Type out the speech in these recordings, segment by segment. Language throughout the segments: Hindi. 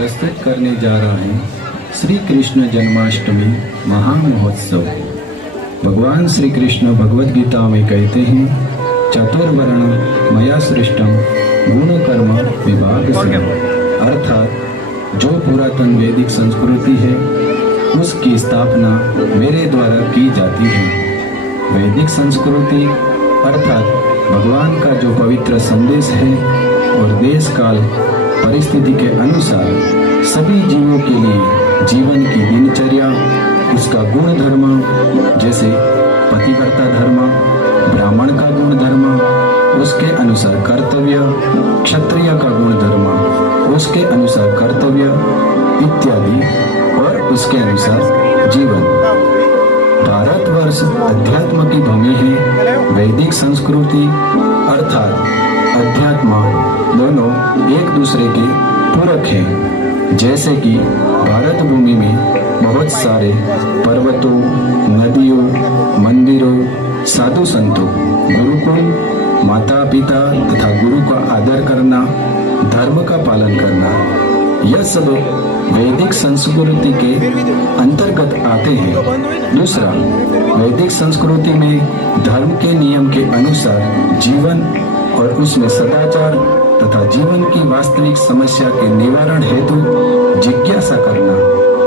प्रस्तुत करने जा रहा है श्री कृष्ण जन्माष्टमी महामहोत्सव। भगवान श्री कृष्ण भगवद गीता में कहते हैं, चतुर्वर्ण मया सृष्टम गुण कर्म विभाग से, अर्थात जो पुरातन वैदिक संस्कृति है उसकी स्थापना मेरे द्वारा की जाती है। वैदिक संस्कृति अर्थात भगवान का जो पवित्र संदेश है और देश काल परिस्थिति के अनुसार सभी जीवों के लिए जीवन की दिनचर्या, उसका गुण धर्म, जैसे पतिव्रता धर्म, ब्राह्मण का गुण धर्म, उसके अनुसार कर्तव्य, क्षत्रिय का गुण धर्म, उसके अनुसार कर्तव्य इत्यादि और उसके अनुसार जीवन। भारतवर्ष अध्यात्म की भूमि है। वैदिक संस्कृति अर्थात अध्यात्म दोनों एक दूसरे के पूरक हैं। जैसे कि भारत भूमि में बहुत सारे पर्वतों, नदियों, मंदिरों, साधु संतों, गुरुकुल, माता पिता तथा गुरु का आदर करना, धर्म का पालन करना, यह सब वैदिक संस्कृति के अंतर्गत आते हैं। दूसरा, वैदिक संस्कृति में धर्म के नियम के अनुसार जीवन और उसमें सदाचार तथा जीवन की वास्तविक समस्या के निवारण हेतु जिज्ञासा करना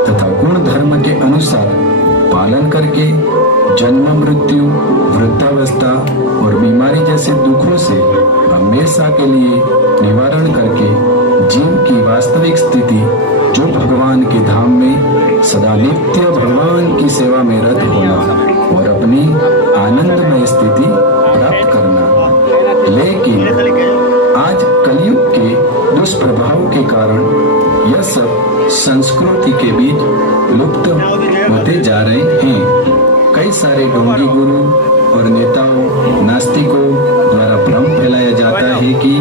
तथा गुण धर्म के अनुसार पालन करके जन्म, मृत्यु, वृद्धावस्था और बीमारी जैसे दुखों से हमेशा के लिए निवारण करके जीव की वास्तविक स्थिति जो भगवान के धाम में सदा नित्य भगवान की सेवा में रत होना और अपनी आनंदमय स्थिति प्राप्त करना। लेकिन आज कलयुग के दुष्प्रभाव के कारण यह सब संस्कृति के बीच लुप्त होते जा रहे हैं। कई सारे ढोंगी गुरु और नेताओं, नास्तिकों द्वारा भ्रम फैलाया जाता है कि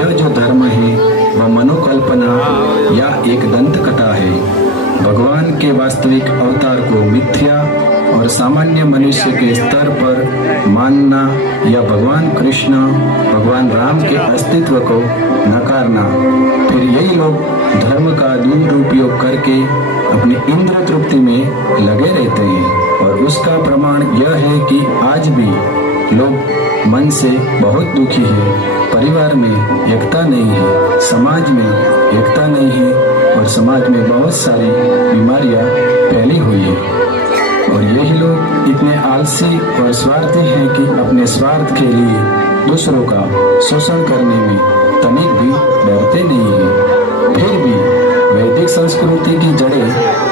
यह जो धर्म है वह मनोकल्पना या एक दंत कथा है। भगवान के वास्तविक अवतार को मिथ्या और सामान्य मनुष्य के स्तर पर मानना या भगवान कृष्ण, भगवान राम के अस्तित्व को नकारना, फिर यही लोग धर्म का दुरुपयोग करके अपनी इंद्र तृप्ति में लगे रहते हैं। और उसका प्रमाण यह है कि आज भी लोग मन से बहुत दुखी है। परिवार में एकता नहीं है, समाज में एकता नहीं है और समाज में बहुत सारी बीमारियां फैली हुई है। और यही लोग इतने आलसी और स्वार्थी हैं कि अपने स्वार्थ के लिए दूसरों का शोषण करने में तनिक भी डरते नहीं है। फिर भी वैदिक संस्कृति की जड़ें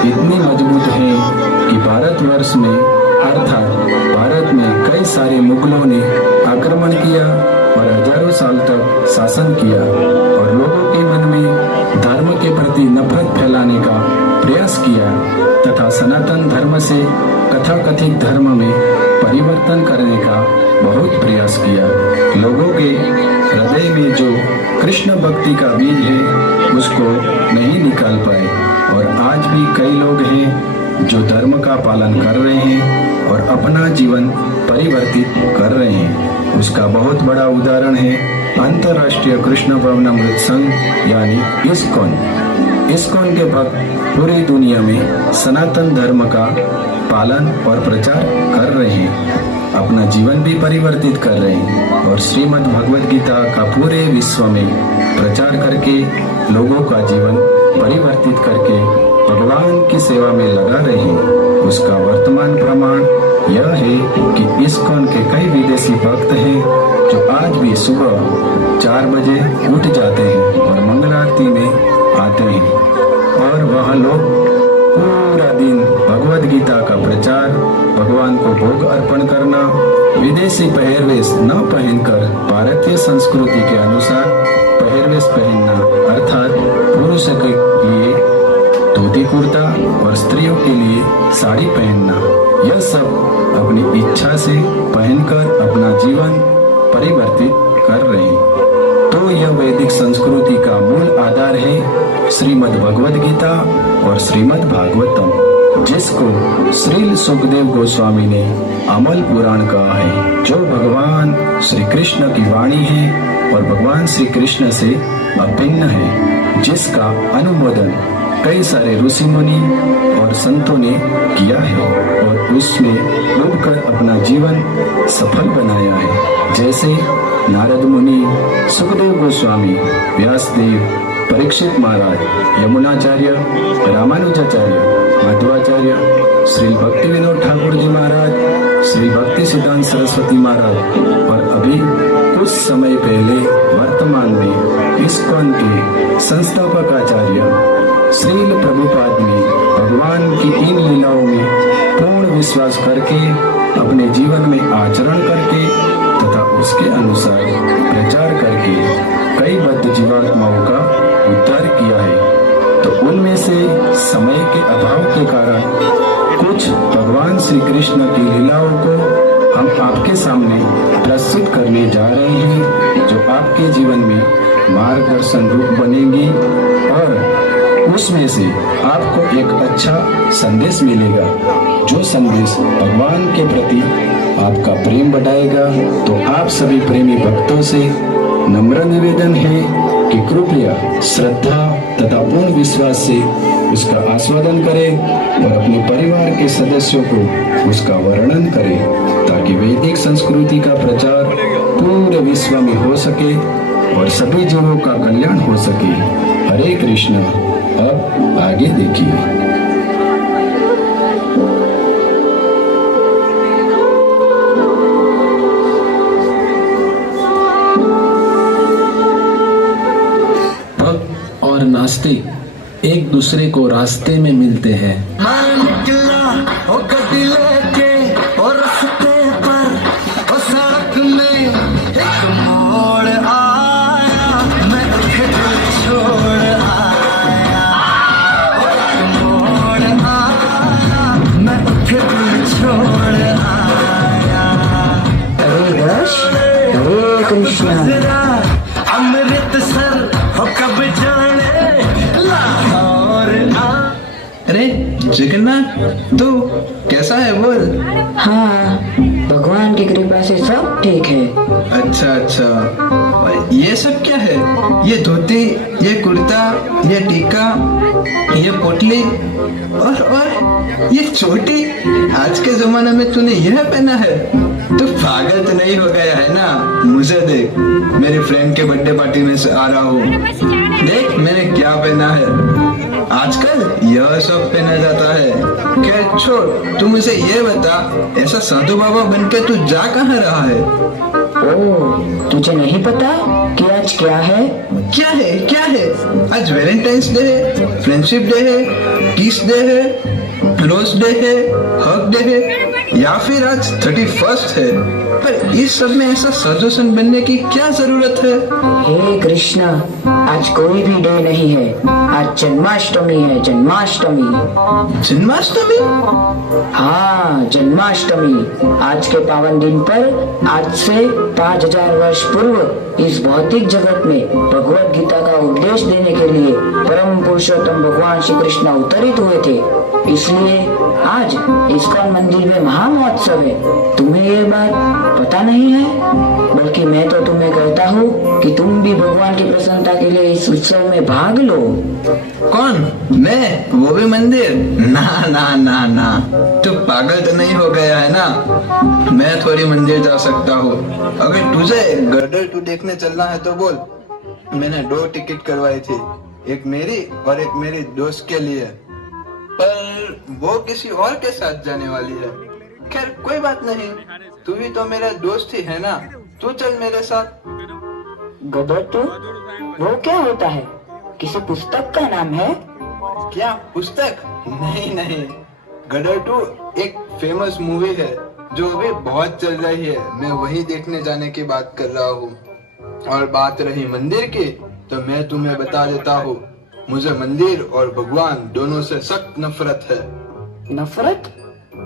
इतनी मजबूत हैं कि भारतवर्ष में अर्थात भारत में कई सारे मुगलों ने आक्रमण किया और हजारों साल तक शासन किया और लोगों के मन में धर्म के प्रति नफरत फैलाने का प्रयास किया तथा सनातन धर्म से तथाकथित धर्म में परिवर्तन करने का बहुत प्रयास किया। लोगों के हृदय में जो कृष्ण भक्ति का बीज है उसको नहीं निकाल पाए और आज भी कई लोग हैं जो धर्म का पालन कर रहे हैं और अपना जीवन परिवर्तित कर रहे हैं। उसका बहुत बड़ा उदाहरण है अंतर्राष्ट्रीय कृष्ण भवनामृत संघ यानी इस्कॉन। इस्कॉन के भक्त पूरी दुनिया में सनातन धर्म का पालन और प्रचार कर रहे हैं, अपना जीवन भी परिवर्तित कर रहे हैं और श्रीमद् भगवद गीता का पूरे विश्व में प्रचार करके लोगों का जीवन परिवर्तित करके भगवान की सेवा में लगा रहे हैं। उसका वर्तमान प्रमाण यह है कि इस्कॉन के कई विदेशी भक्त हैं जो आज भी सुबह 4 बजे उठ जाते हैं और मंगल आरती में आते हैं और वह लोग पूरा दिन भगवद गीता का प्रचार, भगवान को भोग अर्पण करना, विदेशी पहरवेश न पहनकर भारतीय संस्कृति के अनुसार पहरवेश पहनना अर्थात पुरुष के लिए धोती कुर्ता और स्त्रियों के लिए साड़ी पहनना, यह सब अपनी इच्छा से पहनकर अपना जीवन परिवर्तित कर रहे हैं। तो यह वैदिक संस्कृति का मूल आधार है श्रीमद् भगवद गीता और श्रीमद् भागवतम, जिसको श्री सुखदेव गोस्वामी ने अमल पुराण कहा है, जो भगवान श्री कृष्ण की वाणी है और भगवान श्री कृष्ण से अभिन्न है। जिसका अनुमोदन कई सारे ऋषि मुनि और संतों ने किया है और उसमें डूबकर अपना जीवन सफल बनाया है। जैसे नारद मुनि, सुखदेव गोस्वामी, व्यासदेव, परीक्षित महाराज, यमुनाचार्य, रामानुजाचार्य, माधवाचार्य, श्री भक्ति विनोद ठाकुर जी महाराज, श्री भक्ति सिद्धांत सरस्वती महाराज और अभी कुछ समय पहले वर्तमान में इस्कॉन के संस्थापक आचार्य श्रील प्रभुपाद ने भगवान की इन लीलाओं में पूर्ण विश्वास करके अपने जीवन में आचरण करके तथा उसके अनुसार प्रचार करके कई बद्ध जीवात्माओं का उद्धार किया है। तो उनमें से समय के अभाव के कारण कुछ भगवान श्री कृष्ण की लीलाओं को हम आपके सामने प्रस्तुत करने जा रहे हैं, जो आपके जीवन में मार्गदर्शन रूप बनेंगी और उसमें से आपको एक अच्छा संदेश मिलेगा, जो संदेश भगवान के प्रति आपका प्रेम बढ़ाएगा। तो आप सभी प्रेमी भक्तों से नम्र निवेदन है कि कृपया श्रद्धा तथा पूर्ण विश्वास से उसका आस्वादन करें और अपने परिवार के सदस्यों को उसका वर्णन करें, ताकि वैदिक संस्कृति का प्रचार पूरे विश्व में हो सके और सभी जीवों का कल्याण हो सके। हरे कृष्ण। अब आगे देखिए। और नास्तिक एक दूसरे को रास्ते में मिलते हैं। हरे कृष्ण। अमृतसर हो कब जाने लाहौर आ। अरे जगन्नाथ, तू कैसा है बोल? हाँ, भगवान की कृपा से सब ठीक है। अच्छा अच्छा, और ये सब क्या है? ये धोती, ये कुर्ता, ये टीका, ये पोटली और ये चोटी, आज के जमाने में तूने यह पहना है? तू पागल तो नहीं हो गया है ना? मुझे देख, मेरे फ्रेंड के बर्थडे पार्टी में से आ रहा हूँ, देख मैंने क्या पहना है। आजकल यह सब पहना जाता है। खैर छोड़, तू मुझे ये बता, ऐसा साधु बाबा बनके तू जा कहाँ रहा है? ओह, तुझे नहीं पता कि आज क्या है? क्या है? क्या है? आज वैलेंटाइंस डे है, फ्रेंडशिप डे है, किस डे है, रोज डे है, हग डे है, या फिर आज 31 है? पर इस सब में ऐसा साधुसन बनने की क्या जरूरत है? हे कृष्ण, आज कोई भी डे नहीं है, आज जन्माष्टमी है। जन्माष्टमी। जन्माष्टमी? हाँ, जन्माष्टमी। आज के पावन दिन पर आज से 5000 वर्ष पूर्व इस भौतिक जगत में भगवत गीता का उपदेश देने के लिए परम पुरुषोत्तम भगवान श्री कृष्ण अवतरित हुए थे। इसलिए आज इस्कॉन मंदिर में महामहोत्सव है। तुम्हें ये बात पता नहीं है? बल्कि मैं तो तुम्हें कहता हूँ कि तुम भी भगवान की प्रसन्नता के लिए इस उत्सव में भाग लो। कौन? मैं? वो भी मंदिर? ना ना ना ना, तू पागल तो नहीं हो गया है ना? मैं थोड़ी मंदिर जा सकता हूँ। अगर तुझे गदर 2 देखने चलना है तो बोल। मैंने 2 टिकट करवाई थी, एक मेरी और एक मेरी दोस्त के लिए, पर वो किसी और के साथ जाने वाली है। खैर कोई बात नहीं, तू भी तो मेरा दोस्त ही है ना, तू चल मेरे साथ। गदर 2? वो क्या होता है? किसी पुस्तक का नाम है? क्या पुस्तक? नहीं नहीं, गदर 2 एक फेमस मूवी है जो अभी बहुत चल रही है। मैं वही देखने जाने की बात कर रहा हूँ। और बात रही मंदिर की, तो मैं तुम्हें बता देता हूँ, मुझे मंदिर और भगवान दोनों से सख्त नफरत है। नफरत?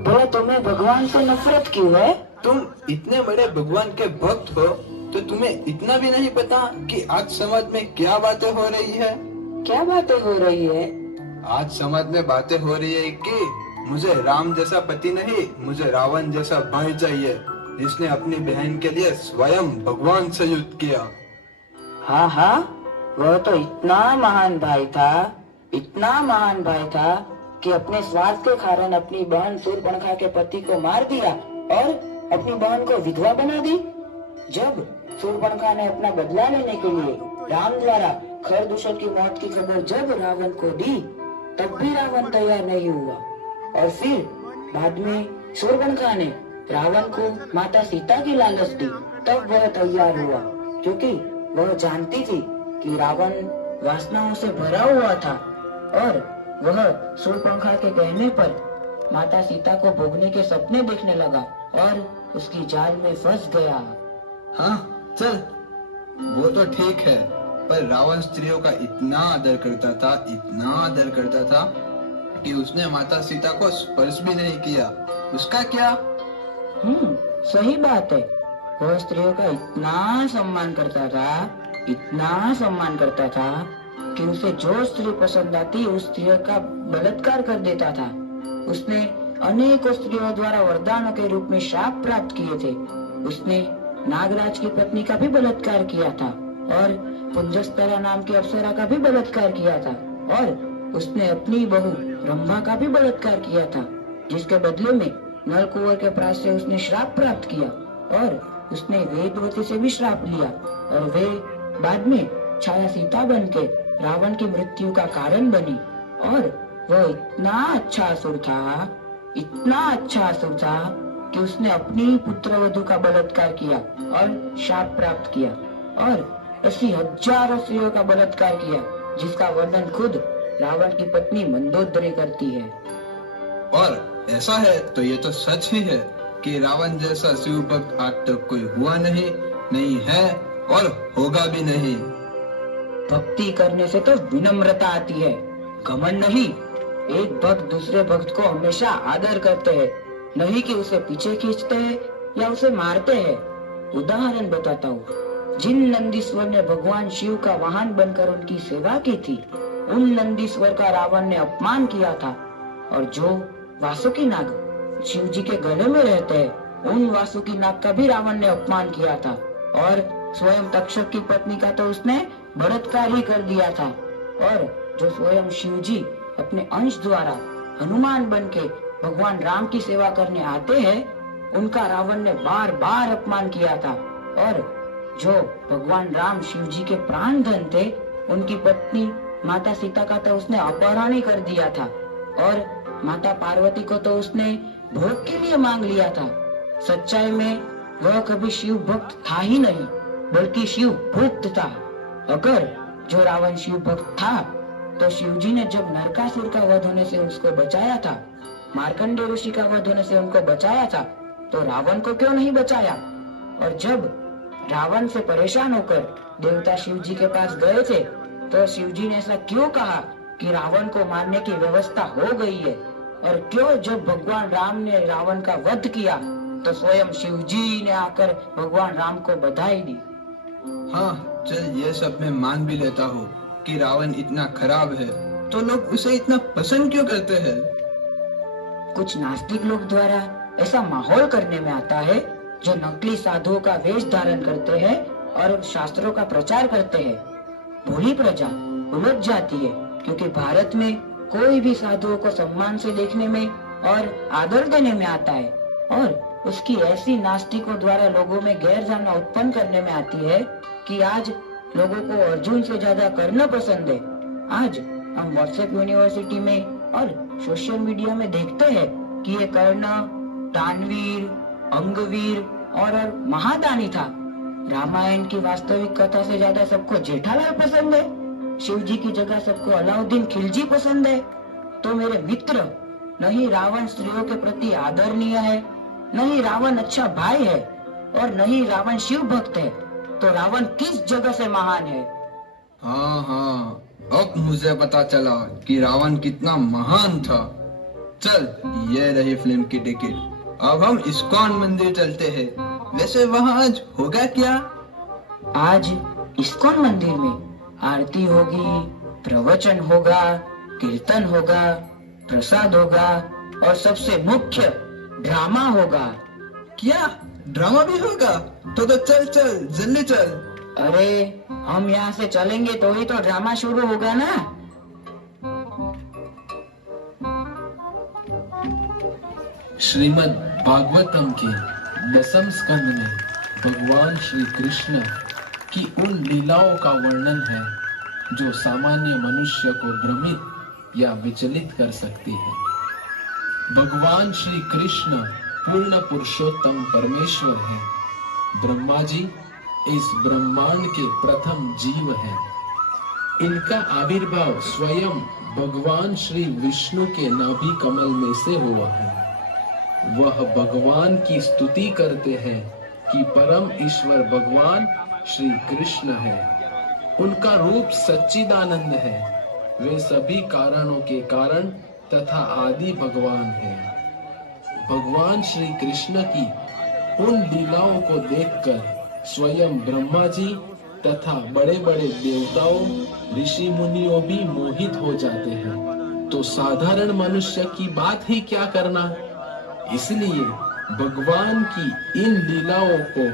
भला तुम्हें भगवान से नफरत क्यों है? तुम इतने बड़े भगवान के भक्त हो, तो तुम्हें इतना भी नहीं पता कि आज समाज में क्या बातें हो रही है? क्या बातें हो रही है? आज समाज में बातें हो रही है कि मुझे राम जैसा पति नहीं, मुझे रावण जैसा भाई चाहिए, जिसने अपनी बहन के लिए स्वयं भगवान से युद्ध किया। हाँ हाँ, वह तो इतना महान भाई था, इतना महान भाई था कि अपने स्वार्थ के कारण अपनी बहन शूर्पणखा के पति को मार दिया और अपनी बहन को विधवा बना दी। जब शूर्पणखा ने अपना बदला लेने के लिए राम द्वारा खरदूषण की मौत की खबर जब रावण को दी, तब भी रावण तैयार नहीं हुआ। और फिर बाद में शूर्पणखा ने रावण को माता सीता की लालच दी, तब वह तैयार हुआ, क्योंकि वह जानती थी कि रावण वासनाओं से भरा हुआ था और वह शूर्पणखा के कहने पर माता सीता को भोगने के सपने देखने लगा और उसकी जाल में फंस गया। हाँ चल, वो तो ठीक है, पर रावण स्त्रियों का इतना आदर करता था, इतना आदर करता था कि उसने माता सीता को स्पर्श भी नहीं किया। उसका क्या? सही बात है। वह स्त्रियों का इतना सम्मान करता था, इतना सम्मान करता था कि उसे जो स्त्री पसंद आती उस स्त्री का बलात्कार कर देता था। उसने अनेकों स्त्रियों द्वारा वरदानों के रूप में शाप प्राप्त किए थे। उसने नागराज की पत्नी का भी बलात्कार किया था और पुंजस्तरा नाम की अप्सरा का भी बलात्कार किया था और उसने अपनी बहू रंभा का भी बलात्कार किया था, जिसके बदले में नलकुंवर के प्रास से उसने श्राप प्राप्त किया और उसने वेदवती से भी श्राप लिया और वे बाद में छाया सीता बनके रावण की मृत्यु का कारण बनी। और वह इतना अच्छा असुर था, इतना अच्छा असुर था कि उसने अपनी पुत्रवधू का बलात्कार किया और शाप प्राप्त किया और ऐसी हजारों स्त्रियों का बलात्कार किया, जिसका वर्णन खुद रावण की पत्नी मंदोदरी करती है। और ऐसा है तो ये तो सच ही है कि रावण जैसा शिव भक्त आज तक कोई हुआ नहीं है और होगा भी नहीं। भक्ति करने से तो विनम्रता आती है, घमंड नहीं। एक भक्त दूसरे भक्त को हमेशा आदर करते हैं, नहीं कि उसे पीछे खींचते हैं या उसे मारते हैं। उदाहरण बताता हूँ, जिन नंदीश्वर ने भगवान शिव का वाहन बनकर उनकी सेवा की थी, उन नंदीश्वर का रावण ने अपमान किया था। और जो वासुकी नाग शिव जी के गले में रहते हैं, उन वासुकी नाग का भी रावण ने अपमान किया था और स्वयं तक्षक की पत्नी का तो उसने बलात्कार ही कर दिया था। और जो स्वयं शिव जी अपने अंश द्वारा हनुमान बनके भगवान राम की सेवा करने आते हैं, उनका रावण ने बार बार अपमान किया था। और जो भगवान राम शिव जी के प्राण धन थे, उनकी पत्नी माता सीता का तो उसने अपहरण ही कर दिया था और माता पार्वती को तो उसने भोग के लिए मांग लिया था। सच्चाई में वह कभी शिव भक्त था ही नहीं, बल्कि शिव भक्त था। अगर जो रावण शिव भक्त था तो शिव जी ने जब नरकासुर का वध होने से उसको बचाया था, मार्कंडेय ऋषि का वध होने से उनको बचाया था, तो रावण को क्यों नहीं बचाया? और जब रावण से परेशान होकर देवता शिव जी के पास गए थे, तो शिव जी ने ऐसा क्यों कहा कि रावण को मारने की व्यवस्था हो गई है? और क्यों जब भगवान राम ने रावण का वध किया तो स्वयं शिव जी ने आकर भगवान राम को बधाई दी? हाँ चल, ये सब मैं मान भी लेता हूँ कि रावण इतना खराब है, तो लोग उसे इतना पसंद क्यों करते हैं? कुछ नास्तिक लोग द्वारा ऐसा माहौल करने में आता है, जो नकली साधुओं का वेश धारण करते हैं और शास्त्रों का प्रचार करते हैं। भोली प्रजा उलझ जाती है, क्योंकि भारत में कोई भी साधुओं को सम्मान से देखने में और आदर देने में आता है, और उसकी ऐसी नास्तिकों द्वारा लोगों में गैर धारणा उत्पन्न करने में आती है कि आज लोगों को अर्जुन से ज्यादा कर्ण पसंद है। आज हम व्हाट्सएप यूनिवर्सिटी में और सोशल मीडिया में देखते हैं कि ये कर्ण दानवीर, अंगवीर और महादानी था। रामायण की वास्तविक कथा से ज्यादा सबको जेठालाल पसंद है। शिव जी की जगह सबको अलाउद्दीन खिलजी पसंद है। तो मेरे मित्र, नहीं रावण स्त्रियों के प्रति आदरणीय है, नहीं रावण अच्छा भाई है, और नहीं रावण शिव भक्त है, तो रावण किस जगह से महान है? हाँ, अब मुझे पता चला कि रावण कितना महान था। चल, ये रही फिल्म की टिकट। अब हम इस्कॉन मंदिर चलते हैं। वैसे वहाँ आज होगा क्या? आज इस्कॉन मंदिर में आरती होगी, प्रवचन होगा, कीर्तन होगा, प्रसाद होगा और सबसे मुख्य ड्रामा होगा। क्या ड्रामा भी होगा? तो चल चल जल्दी चल। अरे हम यहाँ से चलेंगे तो ही तो ड्रामा शुरू होगा ना। श्रीमद् भागवतम के 10वें स्कंद में भगवान श्री कृष्ण की उन लीलाओं का वर्णन है जो सामान्य मनुष्य को भ्रमित या विचलित कर सकती है। भगवान श्री कृष्ण पूर्ण पुरुषोत्तम परमेश्वर है। ब्रह्मा जी इस ब्रह्मांड के प्रथम जीव हैं। इनका आविर्भाव स्वयं भगवान श्री विष्णु के नाभि कमल में से हुआ है। वह भगवान की स्तुति करते हैं कि परम ईश्वर भगवान श्री कृष्ण है। उनका रूप सच्चिदानंद है। वे सभी कारणों के कारण तथा आदि भगवान हैं। भगवान श्री कृष्ण की उन लीलाओं को देखकर स्वयं ब्रह्मा जी तथा बड़े बड़े देवताओं ऋषि मुनियों भी मोहित हो जाते हैं, तो साधारण मनुष्य की बात ही क्या करना। इसलिए भगवान की इन लीलाओं को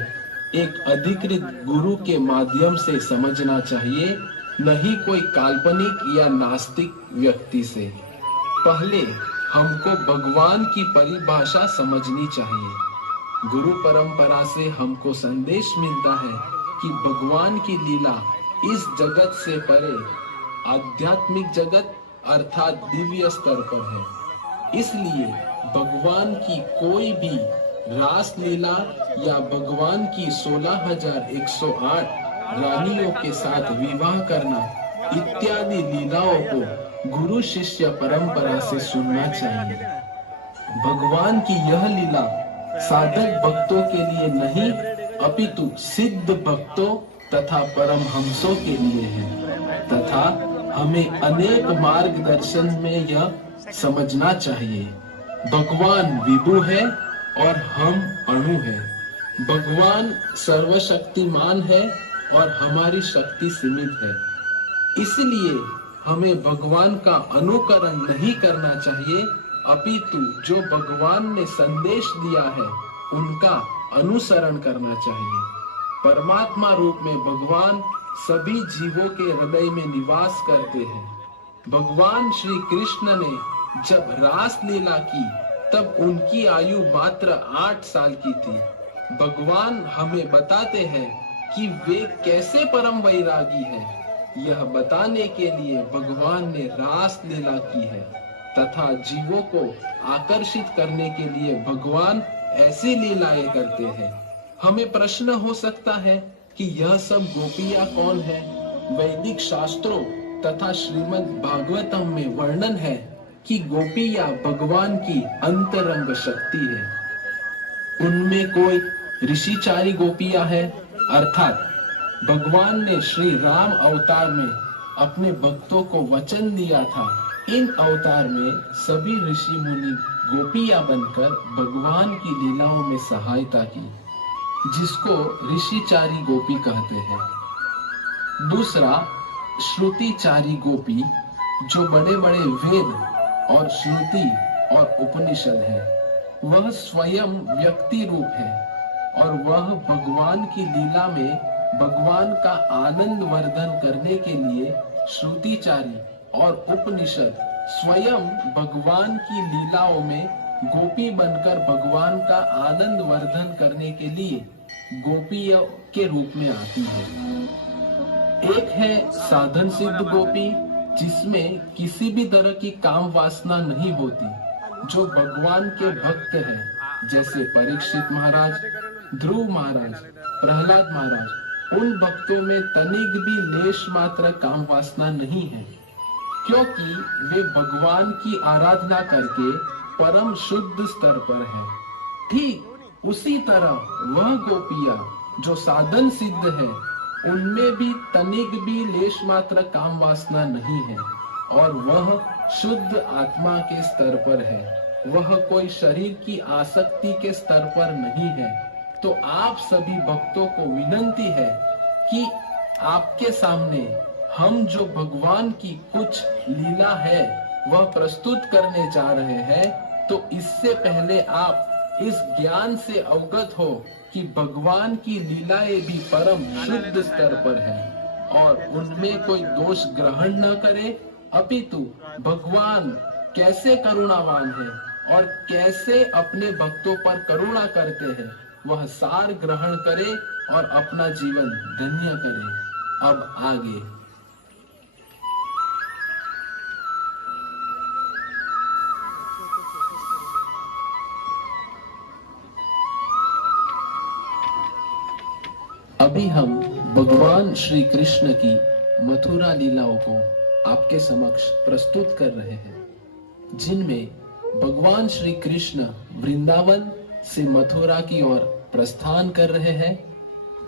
एक अधिकृत गुरु के माध्यम से समझना चाहिए, न ही कोई काल्पनिक या नास्तिक व्यक्ति से। पहले हमको भगवान की परिभाषा समझनी चाहिए। गुरु परंपरा से हमको संदेश मिलता है कि भगवान की लीला इस जगत से परे आध्यात्मिक जगत अर्थात दिव्य स्तर पर है। इसलिए भगवान की कोई भी रास लीला या भगवान की 16,108 रानियों के साथ विवाह करना इत्यादि लीलाओं को गुरु शिष्य परंपरा से सुनना चाहिए। भगवान की यह लीला साधक भक्तों के लिए नहीं अपितु सिद्ध भक्तों तथा परमहंसों के लिए है, तथा हमें अनेक मार्गदर्शन में यह समझना चाहिए। भगवान विभु है और हम अणु है। भगवान सर्वशक्तिमान है और हमारी शक्ति सीमित है। इसलिए हमें भगवान का अनुकरण नहीं करना चाहिए, अपितु जो भगवान ने संदेश दिया है उनका अनुसरण करना चाहिए। परमात्मा रूप में भगवान सभी जीवों के हृदय में निवास करते हैं। भगवान श्री कृष्ण ने जब रास लीला की तब उनकी आयु मात्र 8 साल की थी। भगवान हमें बताते हैं कि वे कैसे परम वैरागी हैं। यह बताने के लिए भगवान ने रास लीला की है, तथा जीवों को आकर्षित करने के लिए भगवान ऐसी लीलाएं करते हैं। हमें प्रश्न हो सकता है कि यह सब गोपियां कौन है। वैदिक शास्त्रों तथा श्रीमद् भागवतम में वर्णन है कि गोपियां भगवान की अंतरंग शक्ति है। उनमें कोई ऋषिचारी गोपियां है, अर्थात भगवान ने श्री राम अवतार में अपने भक्तों को वचन दिया था। इन अवतार में सभी ऋषि मुनि गोपियां बनकर भगवान की लीलाओं में सहायता की, जिसको ऋषिचारी गोपी कहते हैं। दूसरा श्रुतिचारी गोपी, जो बड़े बड़े वेद और श्रुति और उपनिषद है। वह स्वयं व्यक्ति रूप है और वह भगवान की लीला में भगवान का आनंद वर्धन करने के लिए श्रुतिचारी और उपनिषद स्वयं भगवान की लीलाओं में गोपी बनकर भगवान का आनंद वर्धन करने के लिए गोपियों के रूप में आती है। एक है साधन सिद्ध गोपी, जिसमें किसी भी तरह की काम वासना नहीं होती, जो भगवान के भक्त हैं, जैसे परीक्षित महाराज, ध्रुव महाराज, प्रहलाद महाराज। उन भक्तों में तनिक भी लेश मात्र काम वासना नहीं है, क्योंकि वे भगवान की आराधना करके परम शुद्ध स्तर पर है। ठीक उसी तरह वह गोपियां जो साधन सिद्ध है, उनमें भी तनिक भी लेश मात्र काम वासना नहीं है और वह शुद्ध आत्मा के स्तर पर है। वह कोई शरीर की आसक्ति के स्तर पर नहीं है। तो आप सभी भक्तों को विनंती है कि आपके सामने हम जो भगवान की कुछ लीला है वह प्रस्तुत करने जा रहे हैं, तो इससे पहले आप इस ज्ञान से अवगत हो कि भगवान की लीलाएं भी परम शुद्ध स्तर पर है और उनमें कोई दोष ग्रहण न करे, अपितु भगवान कैसे करुणावान है और कैसे अपने भक्तों पर करुणा करते हैं, वह सार ग्रहण करे और अपना जीवन धन्य करे। अब आगे अभी हम भगवान श्री कृष्ण की मथुरा लीलाओं को आपके समक्ष प्रस्तुत कर रहे हैं, जिनमें भगवान श्री कृष्ण वृंदावन से मथुरा की ओर प्रस्थान कर रहे हैं।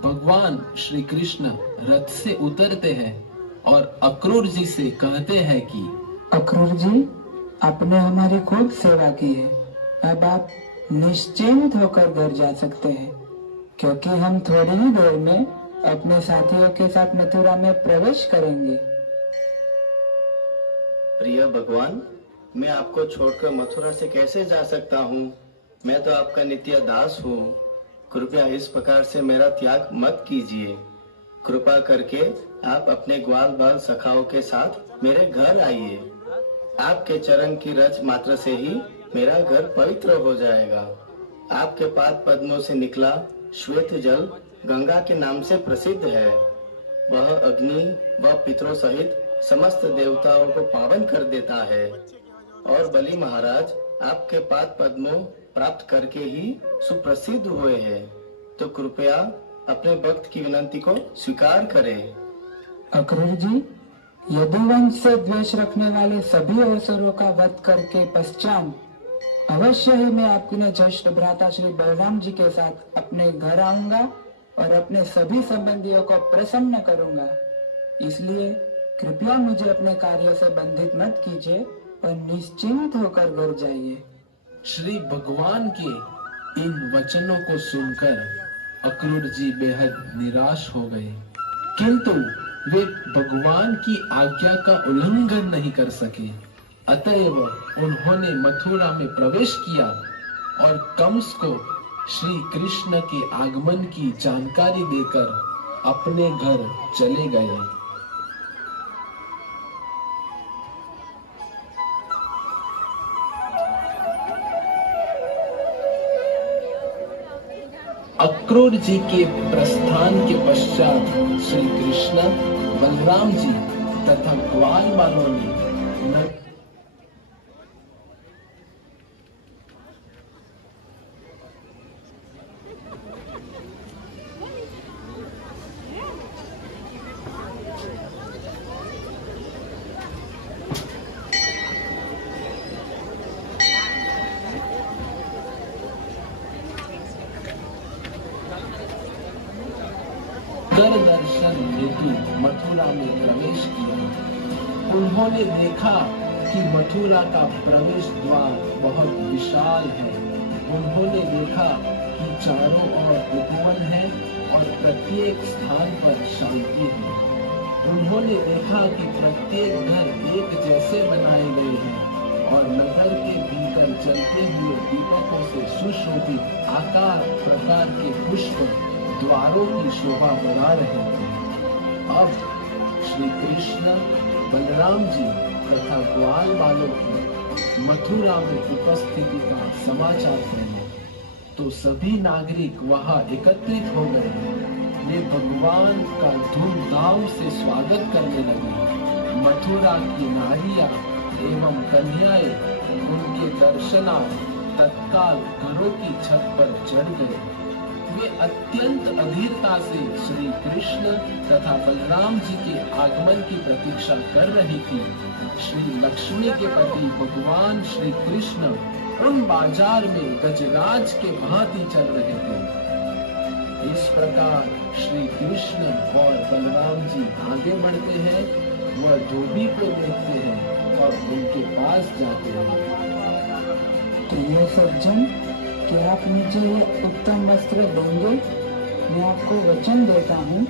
भगवान श्री कृष्ण रथ से उतरते हैं और अक्रूर जी से कहते हैं कि अक्रूर जी, आपने हमारी खूब सेवा की है, अब आप निश्चिंत होकर घर जा सकते हैं, क्योंकि हम थोड़ी ही देर में अपने साथियों के साथ मथुरा में प्रवेश करेंगे। प्रिय भगवान, मैं आपको छोड़कर मथुरा से कैसे जा सकता हूँ? मैं तो आपका नित्य दास हूँ। कृपया इस प्रकार से मेरा त्याग मत कीजिए। कृपा करके आप अपने ग्वाल बाल सखाओं के साथ मेरे घर आइए। आपके चरण की रज मात्र से ही मेरा घर पवित्र हो जाएगा। आपके पाद पद्मों से निकला श्वेत जल गंगा के नाम से प्रसिद्ध है। वह अग्नि व पितरों सहित समस्त देवताओं को पावन कर देता है और बलि महाराज आपके पाद पद्मों प्राप्त करके ही सुप्रसिद्ध हुए हैं। तो कृपया अपने भक्त की विनती को स्वीकार करें। अक्रूर जी, यदुवंश से द्वेष रखने वाले सभी असुरों का वध करके पश्चात अवश्य ही मैं आपके ज्येष्ठ भ्राता श्री बलराम जी के साथ अपने घर आऊंगा और अपने सभी संबंधियों को प्रसन्न करूंगा। इसलिए कृपया मुझे अपने कार्यों से बंधित मत कीजिए और निश्चिंत होकर घर जाइए। श्री भगवान के इन वचनों को सुनकर अक्रूर जी बेहद निराश हो गए, किंतु वे भगवान की आज्ञा का उल्लंघन नहीं कर सके। अतएव उन्होंने मथुरा में प्रवेश किया और कंस को श्री कृष्ण के आगमन की जानकारी देकर अपने घर चले गए। अक्रूर जी के प्रस्थान के पश्चात श्री कृष्ण, बलराम जी तथा ग्वाल बालों ने कर दर्शन हेतु मथुरा में प्रवेश किया। उन्होंने देखा कि मथुरा का प्रवेश द्वार बहुत विशाल है। उन्होंने देखा कि चारों ओर उपवन है और प्रत्येक स्थान पर शांति है। उन्होंने देखा कि प्रत्येक घर एक जैसे बनाए गए हैं और नगर के भीतर चलते हुए दीपकों से सुशोभित आकार प्रकार के पुष्प द्वारों की शोभा बढ़ा रहे थे। अब श्री कृष्ण, बलराम जी तथा ग्वाल बालों की मथुरा में उपस्थिति का समाचार फैला तो सभी नागरिक वहां एकत्रित हो गए। वे भगवान का धूमधाम से स्वागत करने लगे। मथुरा की नारियां एवं कन्याएं उनके दर्शनार्थ तत्काल घरों की छत पर चढ़ गए। वे अत्यंत अधीरता से श्री कृष्ण तथा बलराम जी के आगमन की प्रतीक्षा कर रही थी। श्री लक्ष्मी के पति भगवान श्री कृष्ण उन बाजार में गजराज के भांति चल रहे थे। इस प्रकार श्री कृष्ण और बलराम जी आगे बढ़ते हैं, वह धोबी को देखते हैं और उनके पास जाते हैं। तो ये सज्जन, क्या आप मुझे ये उत्तम वस्त्र देंगे? मैं आपको वचन देता हूँ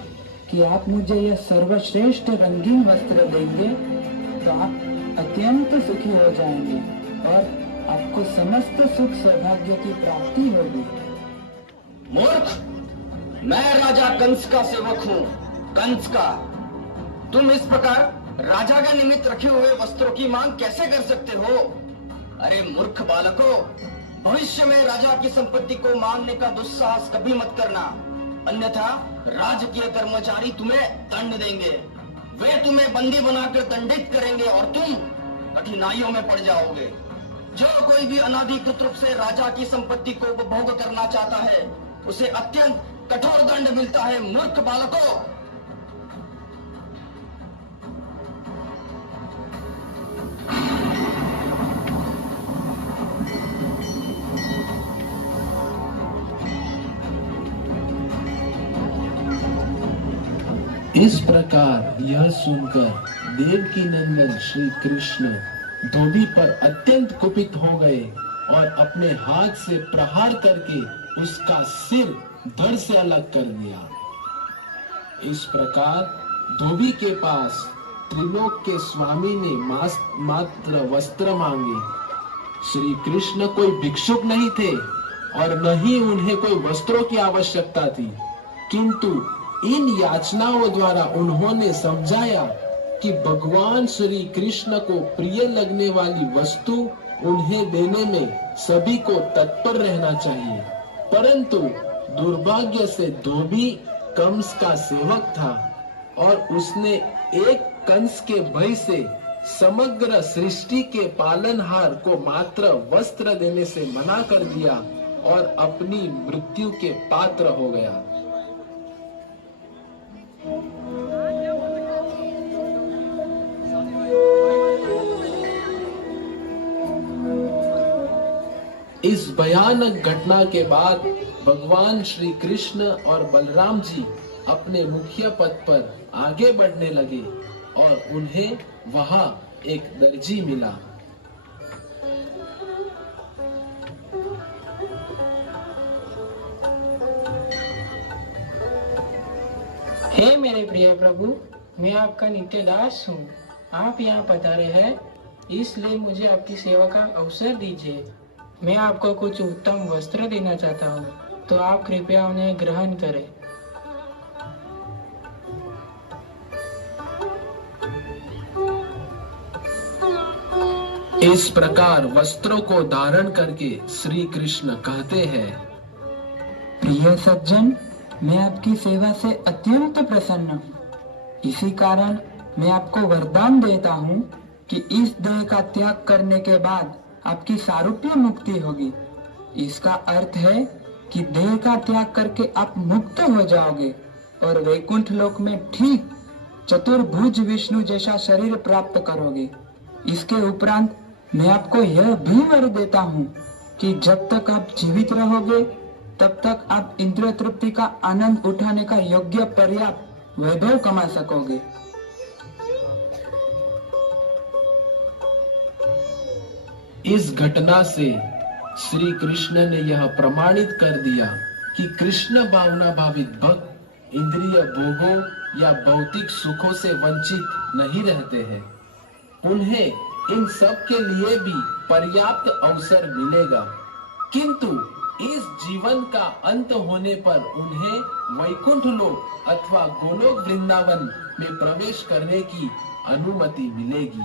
कि आप मुझे यह सर्वश्रेष्ठ रंगीन वस्त्र देंगे तो आप अत्यंत सुखी हो जाएंगे और आपको समस्त सुख सौभाग्य की प्राप्ति होगी। मूर्ख, मैं राजा कंस का सेवक हूँ, कंस का। तुम इस प्रकार राजा के निमित्त रखे हुए वस्त्रों की मांग कैसे कर सकते हो? अरे मूर्ख बालको, भविष्य में राजा की संपत्ति को मांगने का दुस्साहस कभी मत करना, अन्यथा राजकीय कर्मचारी तुम्हें दंड देंगे। वे तुम्हें बंदी बनाकर दंडित करेंगे और तुम कठिनाइयों में पड़ जाओगे। जो कोई भी अनाधिकृत रूप से राजा की संपत्ति को उपभोग करना चाहता है, उसे अत्यंत कठोर दंड मिलता है। मूर्ख बालको, इस प्रकार यह सुनकर देवकी नंदन श्री कृष्ण धोबी पर अत्यंत कुपित हो गए और अपने हाथ से प्रहार करके उसका सिर धड़ से अलग कर दिया। इस प्रकार धोबी के पास त्रिलोक के स्वामी ने मात्र वस्त्र मांगे। श्री कृष्ण कोई भिक्षुक नहीं थे और न ही उन्हें कोई वस्त्रों की आवश्यकता थी, किंतु इन याचनाओं द्वारा उन्होंने समझाया कि भगवान श्री कृष्ण को प्रिय लगने वाली वस्तु उन्हें देने में सभी को तत्पर रहना चाहिए। परंतु दुर्भाग्य से धोबी कंस का सेवक था और उसने एक कंस के भय से समग्र सृष्टि के पालनहार को मात्र वस्त्र देने से मना कर दिया और अपनी मृत्यु के पात्र हो गया। इस भयानक घटना के बाद भगवान श्री कृष्ण और बलराम जी अपने मुख्य पथ पर आगे बढ़ने लगे और उन्हें वहां एक दर्जी मिला। हे मेरे प्रिय प्रभु, मैं आपका नित्य दास हूँ। आप यहाँ पधारे हैं, इसलिए मुझे आपकी सेवा का अवसर दीजिए। मैं आपको कुछ उत्तम वस्त्र देना चाहता हूँ, तो आप कृपया उन्हें ग्रहण करें। इस प्रकार वस्त्रों को धारण करके श्री कृष्ण कहते हैं, प्रिय सज्जन, मैं आपकी सेवा से अत्यंत प्रसन्न हूँ। इसी कारण मैं आपको वरदान देता हूँ कि इस देह का त्याग करने के बाद आपकी सारूप्य मुक्ति होगी। इसका अर्थ है कि देह का त्याग करके आप मुक्त हो जाओगे और वैकुंठ लोक में ठीक चतुर्भुज विष्णु जैसा शरीर प्राप्त करोगे। इसके उपरांत मैं आपको यह भी वर देता हूँ कि जब तक आप जीवित रहोगे तब तक आप इंद्रिय तृप्ति का आनंद उठाने का योग्य पर्याप्त वैभव कमा सकोगे। इस घटना से श्री कृष्ण ने यह प्रमाणित कर दिया कि कृष्ण भावना भावित भक्त इंद्रिय भोगों या भौतिक सुखों से वंचित नहीं रहते हैं। उन्हें इन सब के लिए भी पर्याप्त अवसर मिलेगा, किंतु इस जीवन का अंत होने पर उन्हें वैकुंठ लोक अथवा गोलोक वृंदावन में प्रवेश करने की अनुमति मिलेगी।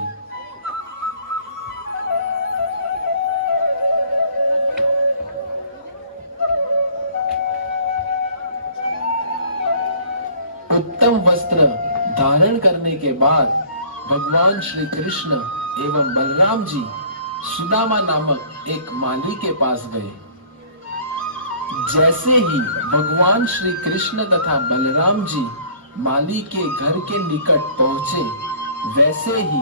उत्तम वस्त्र धारण करने के बाद भगवान श्री कृष्ण एवं बलराम जी सुदामा नामक एक माली के पास गए। जैसे ही भगवान श्री कृष्ण तथा बलराम जी माली के घर के निकट पहुंचे, वैसे ही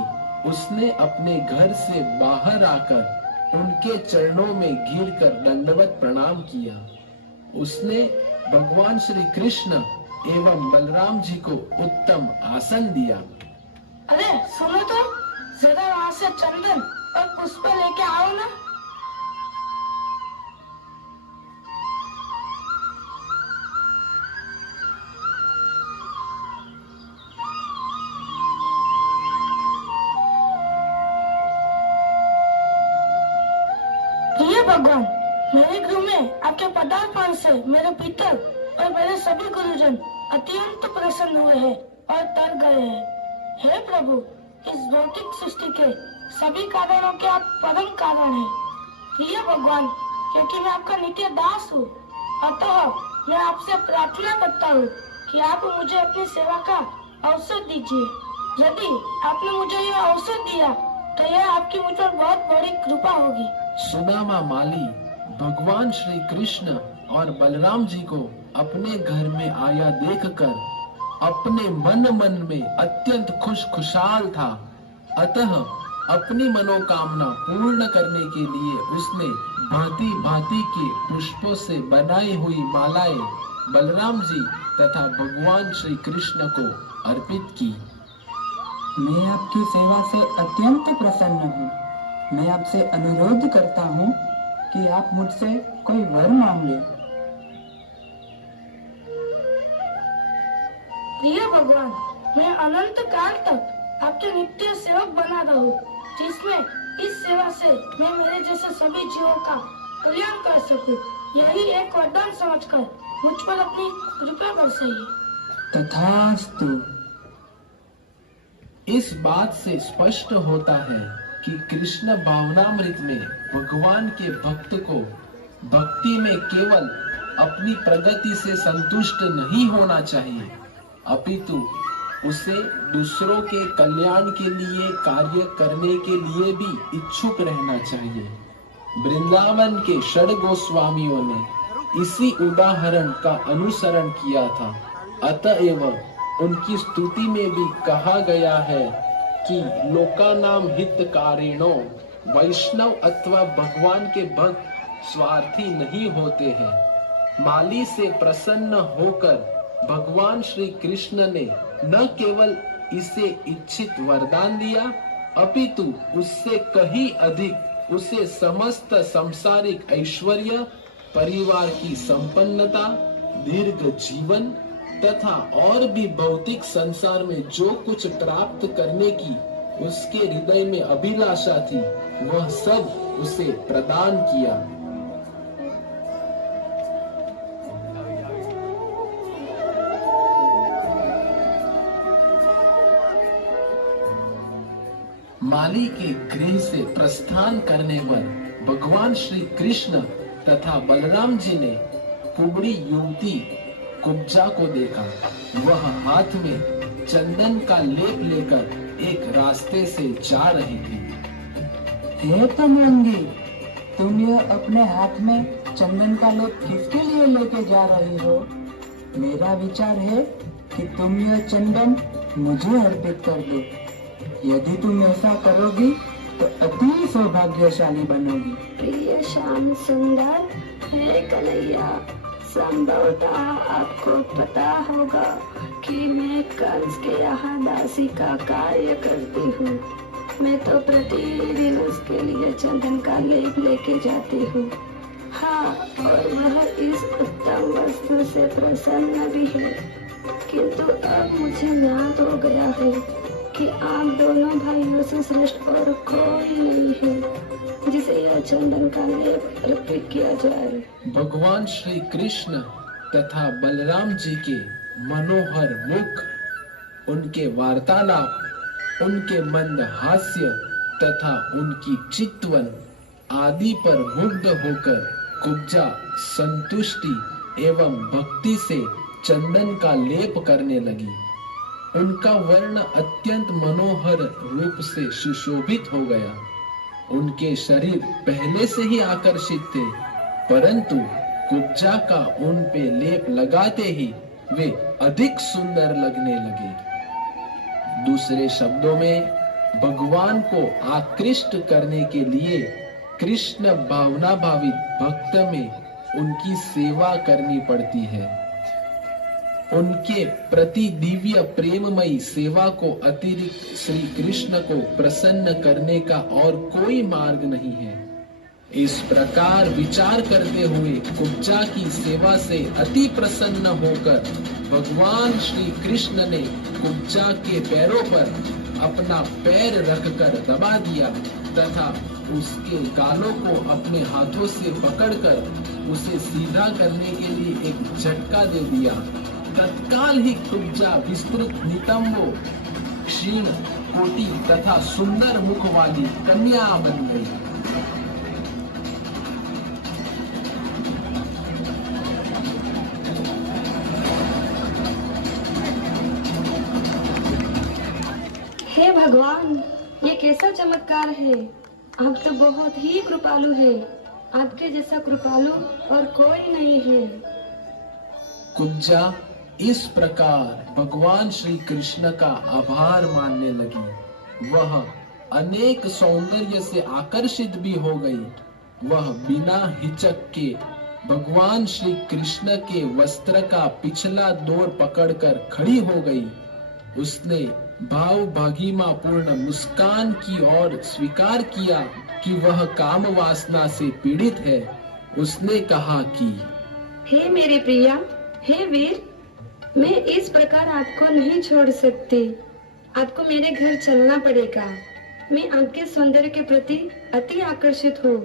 उसने अपने घर से बाहर आकर उनके चरणों में गिरकर दंडवत प्रणाम किया। उसने भगवान श्री कृष्ण एवं बलराम जी को उत्तम आसन दिया। अरे सुनो तो, जरा वहाँ से चंदन और पुष्प लेके आओ ना। प्रिय भगवान, मेरे गृह में आपके पदार्पण से मेरे पितर और मेरे सभी गुरुजन अत्यंत प्रसन्न हुए हैं और तर गए हैं। हे प्रभु, इस भौतिक सृष्टि के सभी कारणों के आप परम कारण हैं। प्रिय भगवान, क्योंकि मैं आपका नित्य दास हूँ, अतः मैं आपसे प्रार्थना करता हूँ कि आप मुझे अपनी सेवा का अवसर दीजिए। यदि आपने मुझे यह अवसर दिया तो यह आपकी मुझ पर बहुत बड़ी कृपा होगी। सुदामा माली भगवान श्री कृष्ण और बलराम जी को अपने घर में आया देखकर अपने मन में अत्यंत खुशहाल था। अतः अपनी मनोकामना पूर्ण करने के लिए उसने भांति भांति के पुष्पों से बनाई हुई मालाएं बलराम जी तथा भगवान श्री कृष्ण को अर्पित की। मैं आपकी सेवा से अत्यंत प्रसन्न हूँ। मैं आपसे अनुरोध करता हूँ कि आप मुझसे कोई वर मांगे। प्रिय भगवान, मैं अनंत काल तक आपके नित्य सेवक बना रहूं, जिसमें इस सेवा से मैं मेरे जैसे सभी जीवों का कल्याण कर सकूं। यही एक वरदान समझकर मुझ पर अपनी कृपा बरसाइए। तथास्तु। इस बात से स्पष्ट होता है कि कृष्ण भावनामृत में भगवान के भक्त को भक्ति में केवल अपनी प्रगति से संतुष्ट नहीं होना चाहिए, अपितु उसे दूसरों के कल्याण के लिए कार्य करने के लिए भी इच्छुक रहना चाहिए। वृंदावन के षड गोस्वामियों ने इसी उदाहरण का अनुसरण किया था। अतएव उनकी स्तुति में भी कहा गया है कि लोकानाम हितकारिणो वैष्णव अथवा भगवान के भक्त स्वार्थी नहीं होते हैं। माली से प्रसन्न होकर भगवान श्री कृष्ण ने न केवल इसे इच्छित वरदान दिया, अपितु उससे कहीं अधिक उसे समस्त सांसारिक ऐश्वर्य, परिवार की संपन्नता, दीर्घ जीवन तथा और भी भौतिक संसार में जो कुछ प्राप्त करने की उसके हृदय में अभिलाषा थी, वह सब उसे प्रदान किया। माली के गृह से प्रस्थान करने पर भगवान श्री कृष्ण तथा बलराम जी ने कुबड़ी युवती कुब्जा को देखा। वह हाथ में चंदन का लेप लेकर एक रास्ते से जा रही थी। हे तमलंगी, तुम यह अपने हाथ में चंदन का लेप किसके लिए लेके जा रही हो? मेरा विचार है कि तुम यह चंदन मुझे अर्पित कर दो। यदि तुम ऐसा करोगी तो अति सौभाग्यशाली बनोगी। प्रिय श्याम सुंदर, हे कन्हैया, संभवतः आपको पता होगा कि मैं कंस के यहाँ दासी का कार्य करती हूँ। मैं तो प्रतिदिन उसके लिए चंदन का लेप लेके जाती हूँ। हाँ, और वह इस उत्तम वस्तु से प्रसन्न भी है। किंतु अब मुझे ज्ञात हो गया है कि आप दोनों भाइयों से श्रेष्ठ और कोई नहीं है जिसे यह चंदन का लेप अर्पित किया जाए। भगवान श्री कृष्ण तथा बलराम जी के मनोहर मुख, उनके वार्तालाप, उनके मंद हास्य तथा उनकी चितवन आदि पर मुग्ध होकर कुब्जा संतुष्टि एवं भक्ति से चंदन का लेप करने लगी। उनका वर्ण अत्यंत मनोहर रूप से सुशोभित हो गया। उनके शरीर पहले से ही आकर्षित थे, परंतु कुब्जा का उन पे लेप लगाते ही वे अधिक सुंदर लगने लगे। दूसरे शब्दों में, भगवान को आकृष्ट करने के लिए कृष्ण भावना भावित भक्त में उनकी सेवा करनी पड़ती है। उनके प्रति दिव्य प्रेममयी सेवा को अतिरिक्त श्री कृष्ण को प्रसन्न करने का और कोई मार्ग नहीं है। इस प्रकार विचार करते हुए कुब्जा की सेवा से अति प्रसन्न होकर भगवान श्री कृष्ण ने कुब्जा के पैरों पर अपना पैर रखकर दबा दिया तथा उसके गालों को अपने हाथों से पकड़कर उसे सीधा करने के लिए एक झटका दे दिया। तत्काल ही कुब्जा विस्तृत नितंबों, क्षीण कोटि तथा सुंदर मुख वाली कन्या बन गई। हे भगवान, ये कैसा चमत्कार है। आप तो बहुत ही कृपालु है। आपके जैसा कृपालु और कोई नहीं है। कुब्जा इस प्रकार भगवान श्री कृष्ण का आभार मानने लगी। वह अनेक सौंदर्य से आकर्षित भी हो गई। वह बिना हिचक के भगवान श्री कृष्ण के वस्त्र का पिछला डोर पकड़कर खड़ी हो गई। उसने भाव भागीमा पूर्ण मुस्कान की और स्वीकार किया कि वह काम वासना से पीड़ित है। उसने कहा कि हे मेरे प्रिया, हे वीर, मैं इस प्रकार आपको नहीं छोड़ सकती। आपको मेरे घर चलना पड़ेगा। मैं आपके सौंदर्य के प्रति अति आकर्षित हूँ।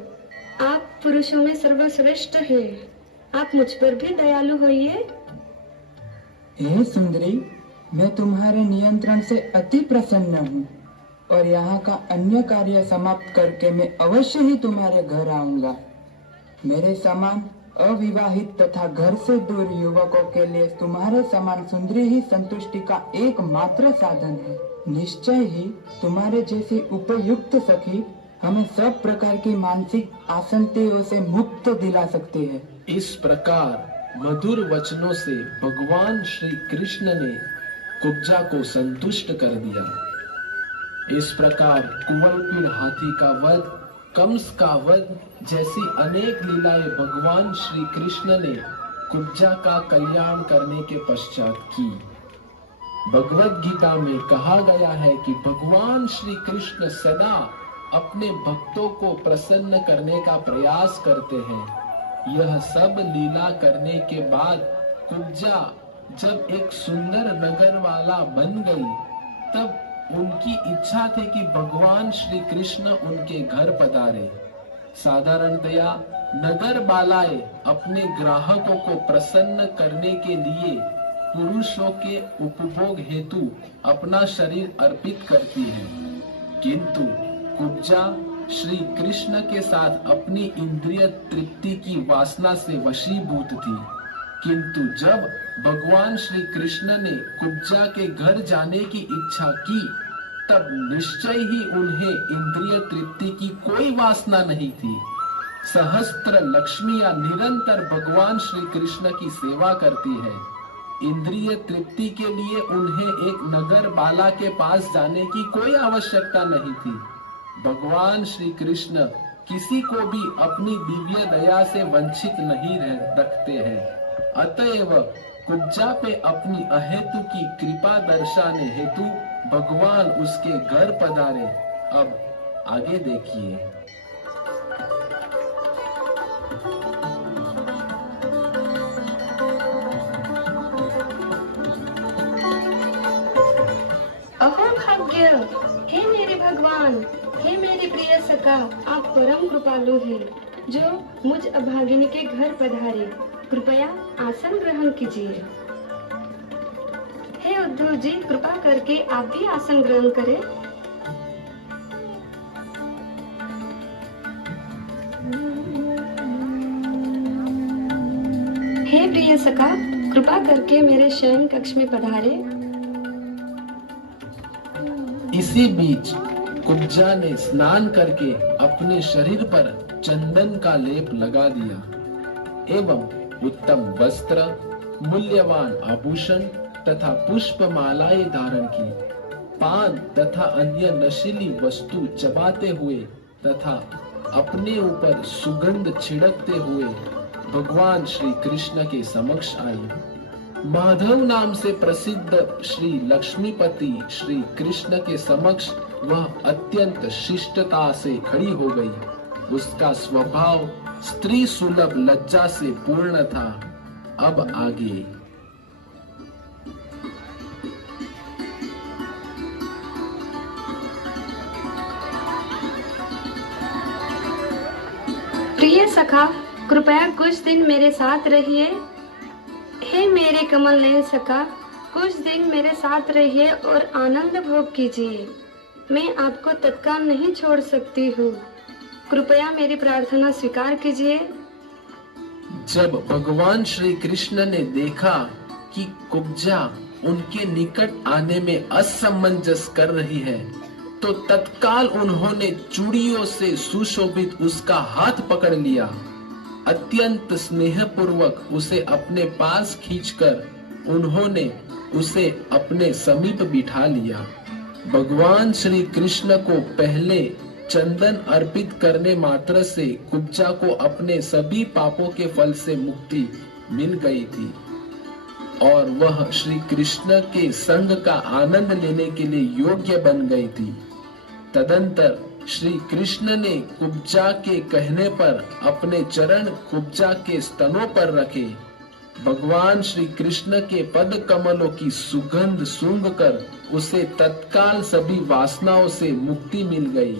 आप पुरुषों में सर्वश्रेष्ठ हैं। आप मुझ पर भी दयालु होइए। हे सुंदरी, मैं तुम्हारे नियंत्रण से अति प्रसन्न हूँ और यहाँ का अन्य कार्य समाप्त करके मैं अवश्य ही तुम्हारे घर आऊंगा। मेरे समान अविवाहित तथा घर से दूर युवकों के लिए तुम्हारे समान सुंदरी ही संतुष्टि का एकमात्र साधन है। निश्चय ही तुम्हारे जैसी उपयुक्त सखी हमें सब प्रकार की मानसिक आसक्तियों से मुक्त दिला सकती है। इस प्रकार मधुर वचनों से भगवान श्री कृष्ण ने कुब्जा को संतुष्ट कर दिया। इस प्रकार कुंवलपीड़ हाथी का वध, कंस का वध जैसी अनेक लीलाएं भगवान श्री कृष्ण ने कुब्जा का कल्याण करने के पश्चात की। भगवद गीता में कहा गया है कि भगवान श्री कृष्ण सदा अपने भक्तों को प्रसन्न करने का प्रयास करते हैं। यह सब लीला करने के बाद कुब्जा जब एक सुंदर नगर वाला बन गई, तब उनकी इच्छा थी कि भगवान श्री कृष्ण उनके घर पधारे। साधारणतया नगर बालाएं अपने ग्राहकों को प्रसन्न करने के लिए पुरुषों के उपभोग हेतु अपना शरीर अर्पित करती हैं, किंतु कुब्जा श्री कृष्ण के साथ अपनी इंद्रिय तृप्ति की वासना से वशीभूत थी। किंतु जब भगवान श्री कृष्ण ने कुब्जा के घर जाने की इच्छा की, तब निश्चय ही उन्हें इंद्रिय तृप्ति की कोई वासना नहीं थी। सहस्त्र लक्ष्मियां निरंतर भगवान श्री कृष्ण की सेवा करती है। इंद्रिय तृप्ति के लिए उन्हें एक नगर बाला के पास जाने की कोई आवश्यकता नहीं थी। भगवान श्री कृष्ण किसी को भी अपनी दिव्य दया से वंचित नहीं रखते हैं। अतएव कुब्जा पे अपनी अहेतु की कृपा दर्शाने हेतु भगवान उसके घर पधारे। अब आगे देखिए। अहो भाग्य, हे मेरे भगवान, हे मेरे प्रिय सखा, आप परम कृपालु हैं, जो मुझ अभागिनी के घर पधारे। कृपया आसन ग्रहण कीजिए। हे उद्धव जी, कृपा करके आप भी आसन ग्रहण करें। हे प्रिय सखा, कृपा करके मेरे शयन कक्ष में पधारे। इसी बीच कुब्जा ने स्नान करके अपने शरीर पर चंदन का लेप लगा दिया एवं उत्तम वस्त्र, मूल्यवान आभूषण तथा पुष्प मालाएं धारण की। पान तथा अन्य नशीली वस्तु चबाते हुए तथा अपने ऊपर सुगंध छिड़कते हुए भगवान श्री कृष्ण के समक्ष आई। माधव नाम से प्रसिद्ध श्री लक्ष्मीपति श्री कृष्ण के समक्ष वह अत्यंत शिष्टता से खड़ी हो गई। उसका स्वभाव स्त्री सुलभ लज्जा से पूर्ण था। अब आगे। प्रिय सखा, कृपया कुछ दिन मेरे साथ रहिए। हे मेरे कमल नयन सखा, कुछ दिन मेरे साथ रहिए और आनंद भोग कीजिए। मैं आपको तत्काल नहीं छोड़ सकती हूँ, कृपया मेरी प्रार्थना स्वीकार कीजिए। जब भगवान श्री कृष्ण ने देखा कि कुब्जा उनके निकट आने में असमंजस कर रही है, तो तत्काल उन्होंने चूड़ियों से सुशोभित उसका हाथ पकड़ लिया। अत्यंत स्नेहपूर्वक उसे अपने पास खींचकर उन्होंने उसे अपने समीप बिठा लिया। भगवान श्री कृष्ण को पहले चंदन अर्पित करने मात्र से कुब्जा को अपने सभी पापों के फल से मुक्ति मिल गई थी और वह श्री कृष्ण के संग का आनंद लेने के लिए योग्य बन गई थी। तदंतर श्री कृष्ण ने कुब्जा के कहने पर अपने चरण कुब्जा के स्तनों पर रखे। भगवान श्री कृष्ण के पद कमलों की सुगंध सूंघकर उसे तत्काल सभी वासनाओं से मुक्ति मिल गई।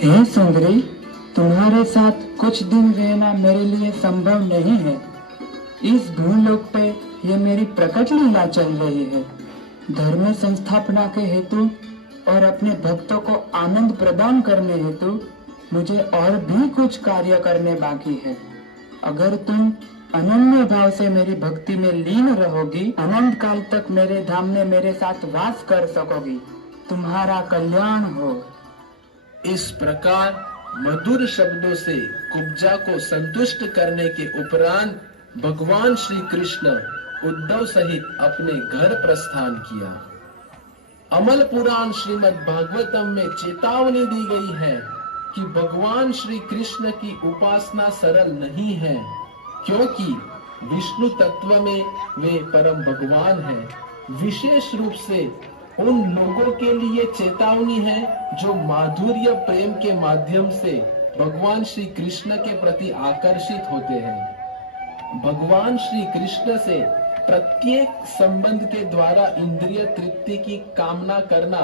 हे सुंदरी, तुम्हारे साथ कुछ दिन रहना मेरे लिए संभव नहीं है। इस भूलोक पे ये मेरी प्रकट लीला चल रही है। धर्म संस्थापना के हेतु और अपने भक्तों को आनंद प्रदान करने हेतु मुझे और भी कुछ कार्य करने बाकी है। अगर तुम अनन्य भाव से मेरी भक्ति में लीन रहोगी, अनंत काल तक मेरे धाम में मेरे साथ वास कर सकोगी। तुम्हारा कल्याण हो। इस प्रकार मधुर शब्दों से कुब्जा को संतुष्ट करने के उपरांत भगवान श्री कृष्ण उद्धव सहित अपने घर प्रस्थान किया। अमल पुराण श्रीमद् भागवतम में चेतावनी दी गई है कि भगवान श्री कृष्ण की उपासना सरल नहीं है, क्योंकि विष्णु तत्व में वे परम भगवान हैं। विशेष रूप से उन लोगों के लिए चेतावनी है जो माधुर्य प्रेम के माध्यम से भगवान श्री कृष्ण के प्रति आकर्षित होते हैं। भगवान श्री कृष्ण से प्रत्येक संबंध के द्वारा इंद्रिय तृप्ति की कामना करना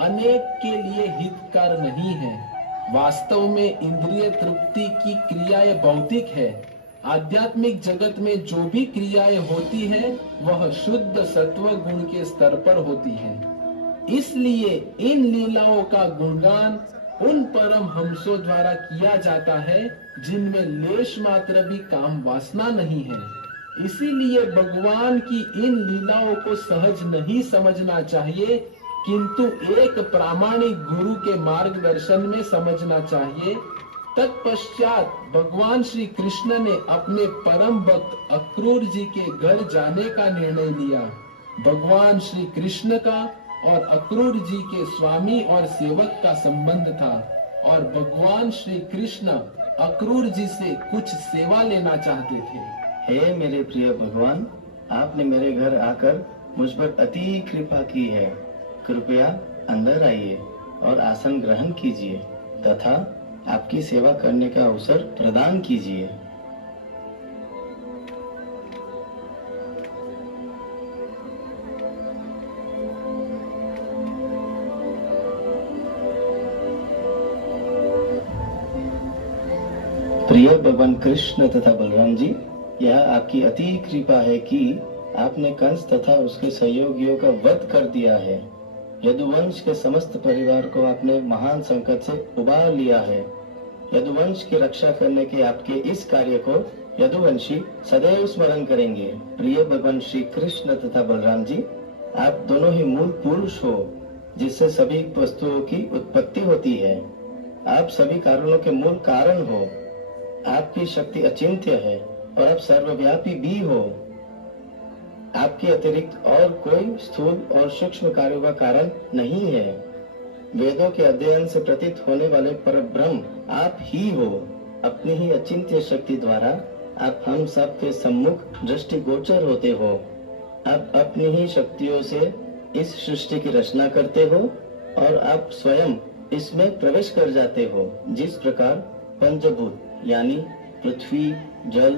अनेक के लिए हितकर नहीं है। वास्तव में इंद्रिय तृप्ति की क्रियाएं भौतिक है। आध्यात्मिक जगत में जो भी क्रियाएं होती हैं, वह शुद्ध सत्व गुण के स्तर पर होती हैं। इसलिए इन लीलाओं का गुणगान उन परम हंसों द्वारा किया जाता है जिनमें लेश मात्र भी काम वासना नहीं है। इसीलिए भगवान की इन लीलाओं को सहज नहीं समझना चाहिए, किंतु एक प्रामाणिक गुरु के मार्गदर्शन में समझना चाहिए। तत्पश्चात भगवान श्री कृष्ण ने अपने परम भक्त अक्रूर जी के घर जाने का निर्णय लिया। भगवान श्री कृष्ण का और अक्रूर जी के स्वामी और सेवक का संबंध था और भगवान श्री कृष्ण अक्रूर जी से कुछ सेवा लेना चाहते थे। हे मेरे प्रिय भगवान, आपने मेरे घर आकर मुझ पर अति कृपा की है। कृपया अंदर आइए और आसन ग्रहण कीजिए तथा आपकी सेवा करने का अवसर प्रदान कीजिए। प्रिय भगवान कृष्ण तथा बलराम जी, यह आपकी अति कृपा है कि आपने कंस तथा उसके सहयोगियों का वध कर दिया है। यदुवंश के समस्त परिवार को आपने महान संकट से उबार लिया है। यदुवंश की रक्षा करने के आपके इस कार्य को यदुवंशी सदैव स्मरण करेंगे। प्रिय भगवान श्री कृष्ण तथा बलराम जी, आप दोनों ही मूल पुरुष हो जिससे सभी वस्तुओं की उत्पत्ति होती है। आप सभी कारणों के मूल कारण हो। आपकी शक्ति अचिंत्य है और आप सर्वव्यापी भी हो। आपके अतिरिक्त और कोई स्थूल और सूक्ष्म कार्यों का कारण नहीं है। वेदों के अध्ययन से प्रतीत होने वाले परब्रह्म आप ही हो। अपनी ही अचिंत्य शक्ति द्वारा आप हम सब के सम्मुख दृष्टिगोचर होते हो। आप अपनी ही शक्तियों से इस सृष्टि की रचना करते हो और आप स्वयं इसमें प्रवेश कर जाते हो। जिस प्रकार पंचभूत यानी पृथ्वी, जल,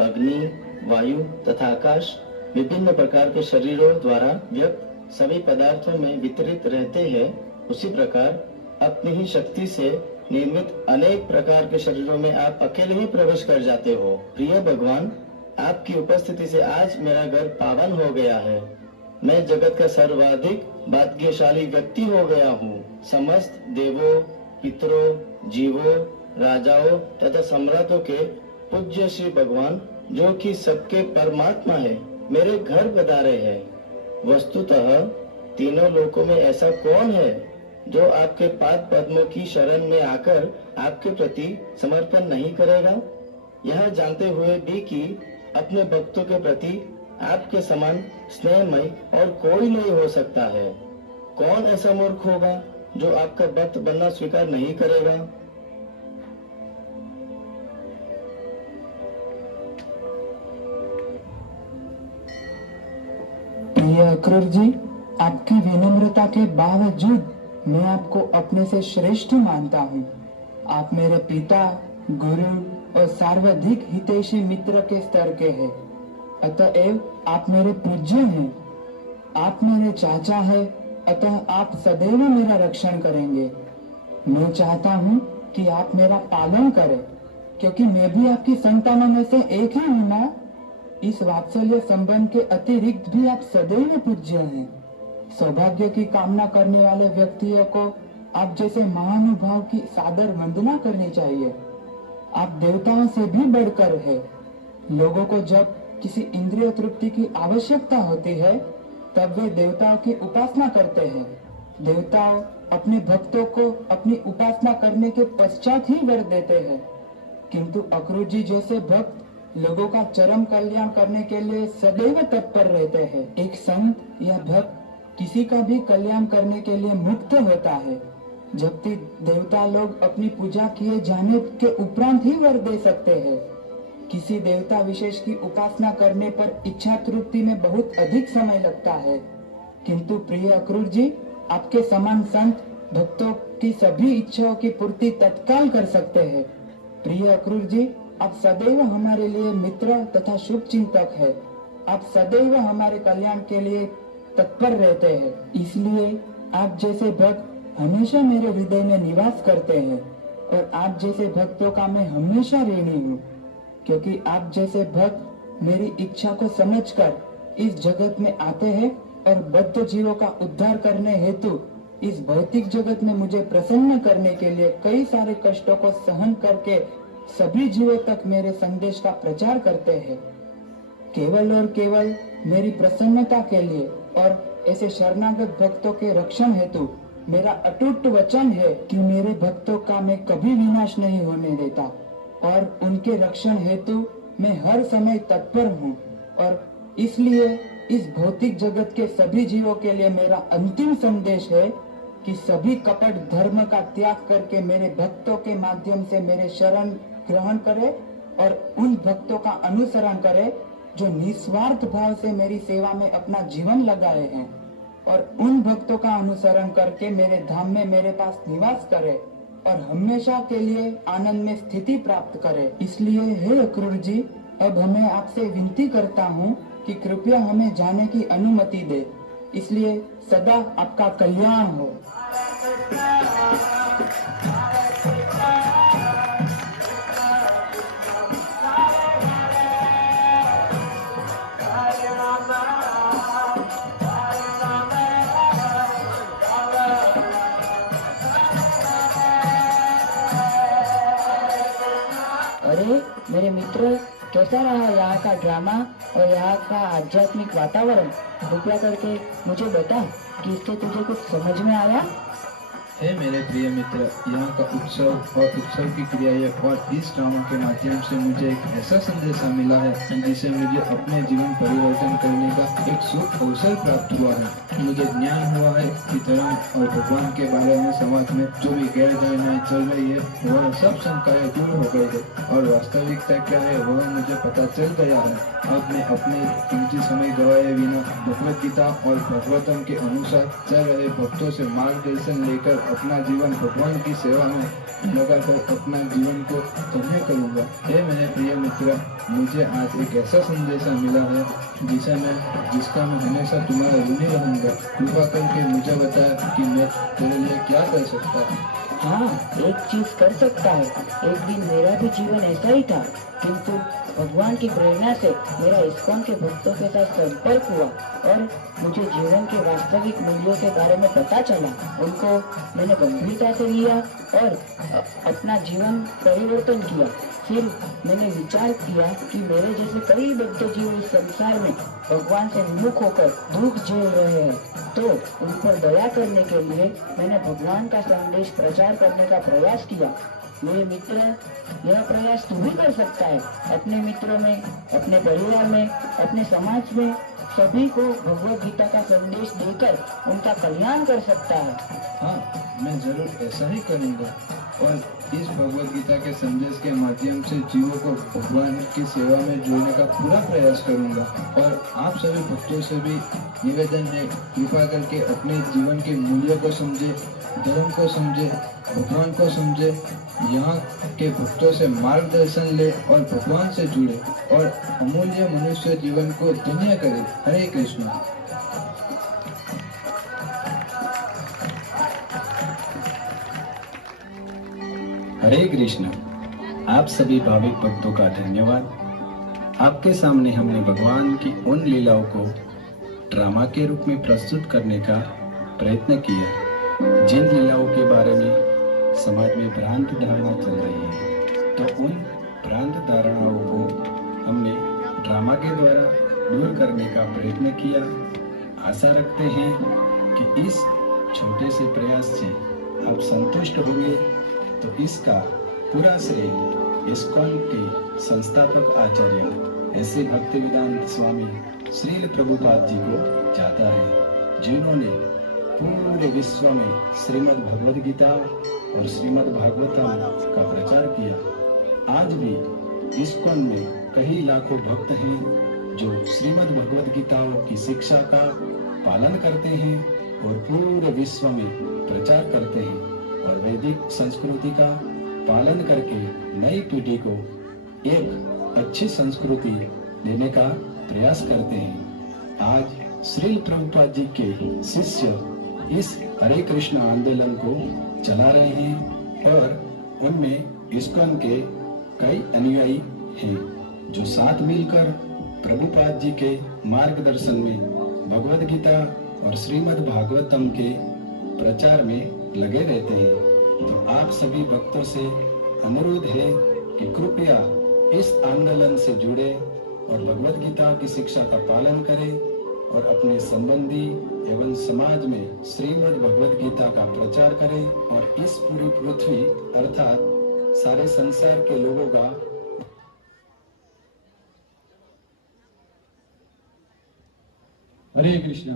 अग्नि, वायु तथा आकाश विभिन्न प्रकार के शरीरों द्वारा व्यक्त सभी पदार्थों में वितरित रहते हैं, उसी प्रकार अपनी ही शक्ति से निर्मित अनेक प्रकार के शरीरों में आप अकेले ही प्रवेश कर जाते हो। प्रिय भगवान, आपकी उपस्थिति से आज मेरा घर पावन हो गया है। मैं जगत का सर्वाधिक भाग्यशाली व्यक्ति हो गया हूँ। समस्त देवों, पितरों, जीवों, राजाओं तथा सम्राटों के पूज्य श्री भगवान, जो कि सबके परमात्मा है, मेरे घर पधारे हैं। वस्तुतः तीनों लोकों में ऐसा कौन है जो आपके पाद पद्मों की शरण में आकर आपके प्रति समर्पण नहीं करेगा? यह जानते हुए भी कि अपने भक्तों के प्रति आपके समान स्नेहमय और कोई नहीं हो सकता है। कौन ऐसा मूर्ख होगा जो आपका भक्त बनना स्वीकार नहीं करेगा? प्रिय अक्रूर जी, आपकी विनम्रता के बावजूद मैं आपको अपने से श्रेष्ठ मानता हूँ। आप मेरे पिता, गुरु और सर्वाधिक हितैषी मित्र के स्तर के हैं। अतएव आप मेरे पूज्य हैं। आप मेरे चाचा हैं, अतः आप सदैव मेरा रक्षण करेंगे। मैं चाहता हूँ कि आप मेरा पालन करें, क्योंकि मैं भी आपकी संतानों में से एक ही हूँ ना। इस वात्सल्य संबंध के अतिरिक्त भी आप सदैव पूज्य हैं। सौभाग्य की कामना करने वाले व्यक्तियों को आप जैसे महानुभाव की सादर वंदना करनी चाहिए। आप देवताओं से भी बढ़कर है। लोगों को जब किसी इंद्रिय तृप्ति की आवश्यकता होती है, तब वे देवताओं की उपासना करते हैं। देवताओं अपने भक्तों को अपनी उपासना करने के पश्चात ही वर देते हैं, किंतु अक्रूर जी जैसे भक्त लोगों का चरम कल्याण करने के लिए सदैव तत्पर रहते हैं। एक संत या भक्त किसी का भी कल्याण करने के लिए मुक्त होता है, जबकि देवता लोग अपनी पूजा किए जाने के उपरांत ही वर दे सकते हैं। किसी देवता विशेष की उपासना करने पर इच्छा तृप्ति में बहुत अधिक समय लगता है, किंतु प्रिय अक्रूर जी, आपके समान संत भक्तों की सभी इच्छाओं की पूर्ति तत्काल कर सकते हैं। प्रिय अक्रूर जी, आप सदैव हमारे लिए मित्र तथा शुभ चिंतक है। आप सदैव हमारे कल्याण के लिए तत्पर रहते हैं, इसलिए आप जैसे भक्त हमेशा मेरे हृदय में निवास करते हैं और आप जैसे भक्तों का मैं हमेशा ऋणी हूँ, क्योंकि आप जैसे भक्त मेरी इच्छा को समझकर इस जगत में आते हैं और बद्ध जीवों का उद्धार करने हेतु इस भौतिक जगत में मुझे प्रसन्न करने के लिए कई सारे कष्टों को सहन करके सभी जीवों तक मेरे संदेश का प्रचार करते हैं। केवल और केवल मेरी प्रसन्नता के लिए और ऐसे शरणागत भक्तों के रक्षण हेतु मेरा अटूट वचन है कि मेरे भक्तों का मैं कभी विनाश नहीं होने देता और उनके रक्षण हेतु मैं हर समय तत्पर हूँ। और इसलिए इस भौतिक जगत के सभी जीवों के लिए मेरा अंतिम संदेश है कि सभी कपट धर्म का त्याग करके मेरे भक्तों के माध्यम से मेरे शरण ग्रहण करे और उन भक्तों का अनुसरण करे जो निस्वार्थ भाव से मेरी सेवा में अपना जीवन लगाए हैं, और उन भक्तों का अनुसरण करके मेरे धाम में मेरे पास निवास करे और हमेशा के लिए आनंद में स्थिति प्राप्त करे। इसलिए हे अक्रूर जी, अब मैं आपसे विनती करता हूँ कि कृपया हमें जाने की अनुमति दे। इसलिए सदा आपका कल्याण हो। अरे मेरे मित्र, कैसा रहा यहाँ का ड्रामा और यहाँ का आध्यात्मिक वातावरण? कृपया करके मुझे बता कि इससे तुझे कुछ समझ में आया? हे मेरे प्रिय मित्र, यहाँ का उत्सव और उत्सव की क्रियाएं और इस ड्रामा के माध्यम से मुझे एक ऐसा संदेशा मिला है जिसे मुझे अपने जीवन परिवर्तन करने का एक शुभ अवसर प्राप्त हुआ है। मुझे ज्ञान हुआ है कि धर्म और भगवान के बारे में समाज में जो भी गैर धारणाएं चल रही है वह सब शंकाएं दूर हो गई है और वास्तविकता क्या है वह मुझे पता चल गया है। अब मैं अपने कीमती समय गवाए बिना भगवद गीता और भगवतम के अनुसार चल रहे भक्तों से मार्गदर्शन लेकर अपना जीवन भगवान की सेवा में लगाकर अपना जीवन को धन्य करूँगा। हे मेरे प्रिय मित्र, मुझे आज एक ऐसा संदेशा मिला है जिसका मैं हमेशा तुम्हारा ऋणी रहूँगा। कृपा करके मुझे बता कि मैं तेरे लिए क्या कर सकता हूँ। हाँ, एक चीज कर सकता है। एक दिन मेरा भी जीवन ऐसा ही था, किंतु भगवान की प्रेरणा से मेरा इस्कॉन के भक्तों के साथ संपर्क हुआ और मुझे जीवन के वास्तविक मूल्यों के बारे में पता चला। उनको मैंने गंभीरता से लिया और अपना जीवन परिवर्तन किया। फिर मैंने विचार किया कि मेरे जैसे कई बद्ध जीव इस संसार में भगवान से विमुख होकर दुख झेल रहे हैं, तो उन पर दया करने के लिए मैंने भगवान का संदेश प्रचार करने का प्रयास किया। मेरे मित्र, यह प्रयास तू भी कर सकता है। अपने मित्रों में, अपने परिवार में, अपने समाज में सभी को भगवत गीता का संदेश देकर उनका कल्याण कर सकता है। हाँ, मैं जरूर ऐसा ही करूँगा और इस भगवत गीता के संदेश के माध्यम से जीवों को भगवान की सेवा में जोड़ने का पूरा प्रयास करूँगा। और आप सभी भक्तों से भी निवेदन है, कृपा करके अपने जीवन के मूल्यों को समझे, धर्म को समझे, भगवान को समझे, यहाँ के भक्तों से मार्गदर्शन ले और भगवान से जुड़े और अमूल्य मनुष्य जीवन को धन्य करे। हरे कृष्ण। हरे कृष्ण। आप सभी भाविक भक्तों का धन्यवाद। आपके सामने हमने भगवान की उन लीलाओं को ड्रामा के रूप में प्रस्तुत करने का प्रयत्न किया जिन लीलाओं के बारे में समाज में भ्रांत धारणा चल रही है। तो उन भ्रांत धारणाओं को हमने ड्रामा के द्वारा दूर करने का प्रयत्न किया। आशा रखते हैं कि इस छोटे से प्रयास से आप संतुष्ट होंगे। तो इसका पूरा श्रेय इस्कॉन के संस्थापक आचार्य ऐसे भक्तिवेदांत स्वामी श्रील प्रभुपाद जी को जाता है, जिन्होंने पूरे विश्व में श्रीमद् भगवद गीता और श्रीमद् भागवतम का प्रचार किया। आज भी इस्कॉन में कई लाखों भक्त हैं जो श्रीमद् भगवद गीता की शिक्षा का पालन करते हैं और पूरे विश्व में प्रचार करते हैं और वैदिक संस्कृति का पालन करके नई पीढ़ी को एक अच्छी संस्कृति देने का प्रयास करते हैं। आज श्रील प्रभुपाद जी के शिष्य इस हरे कृष्ण आंदोलन को चला रहे हैं और उनमें इस्कॉन के कई अनुयायी हैं जो साथ मिलकर प्रभुपाद जी के मार्गदर्शन में भगवद गीता और श्रीमद् भागवतम के प्रचार में लगे रहते हैं। तो आप सभी भक्तों से अनुरोध है कि कृपया इस आंदोलन से जुड़े और भगवद गीता की शिक्षा का पालन करें और अपने संबंधी एवं समाज में श्रीमद् भगवद गीता का प्रचार करें और इस पूरी पृथ्वी अर्थात सारे संसार के लोगों का हरे कृष्णा।